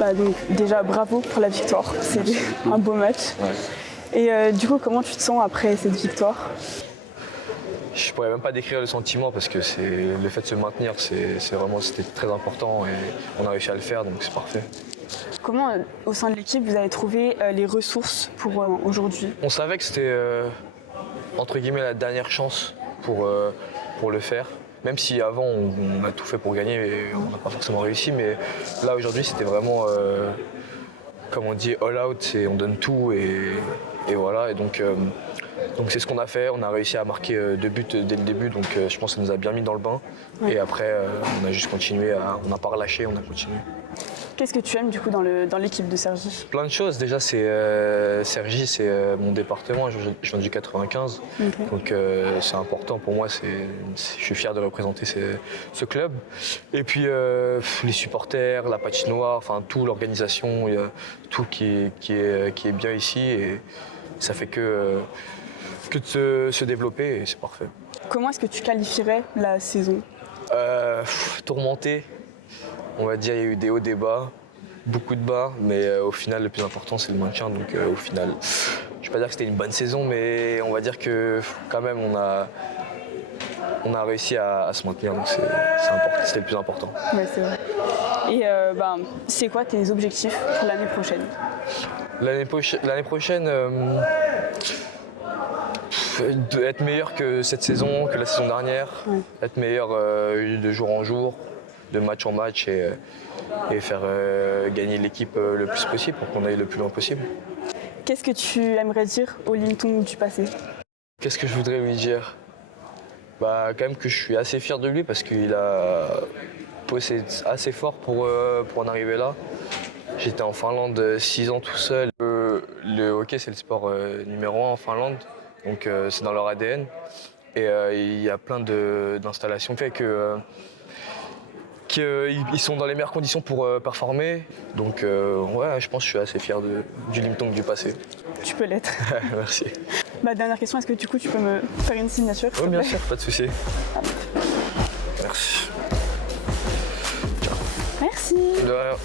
Donc déjà bravo pour la victoire, c'est un beau match. Ouais. Et du coup, comment tu te sens après cette victoire? Je pourrais même pas décrire le sentiment parce que le fait de se maintenir, c'était très important et on a réussi à le faire, donc c'est parfait. Comment, au sein de l'équipe, vous avez trouvé les ressources pour aujourd'hui? On savait que c'était entre guillemets la dernière chance pour le faire. Même si avant on a tout fait pour gagner et on n'a pas forcément réussi, mais là aujourd'hui c'était vraiment, comme on dit, all out, on donne tout et voilà. Et donc c'est ce qu'on a fait, on a réussi à marquer 2 buts dès le début, donc je pense que ça nous a bien mis dans le bain. Ouais. Et après on a juste continué, on n'a pas relâché, on a continué. Qu'est-ce que tu aimes du coup dans l'équipe de Cergy? Plein de choses. Déjà, Cergy, c'est mon département. Je viens du 95, donc c'est important pour moi. Je suis fier de représenter ce club. Et puis les supporters, la patinoire, enfin toute l'organisation, il y a tout qui est bien ici et ça fait que de se développer et c'est parfait. Comment est-ce que tu qualifierais la saison? Tourmenté. On va dire il y a eu des hauts, des bas, beaucoup de bas, mais au final le plus important c'est le maintien. Donc au final, je ne vais pas dire que c'était une bonne saison, mais on va dire que quand même on a réussi à se maintenir, donc c'est important, c'était le plus important. Ouais, c'est vrai. Et c'est quoi tes objectifs pour l'année prochaine? L'année prochaine, être meilleur que cette saison, que la saison dernière, être meilleur de jour en jour, de match en match et faire gagner l'équipe le plus possible pour qu'on aille le plus loin possible. Qu'est-ce que tu aimerais dire au Limton du passé? Qu'est-ce que je voudrais lui dire? Quand même que je suis assez fier de lui parce qu'il a bossé assez fort pour en arriver là. J'étais en Finlande 6 ans tout seul. Le hockey c'est le sport numéro 1 en Finlande, donc c'est dans leur ADN. Et il y a plein d'installations qui fait qu'ils sont dans les meilleures conditions pour performer. Donc ouais, je pense que je suis assez fier du Limton du passé. Tu peux l'être. Merci. Dernière question, est-ce que du coup tu peux me faire une signature? Oui, bien sûr, pas de souci. Merci. Merci. De rien.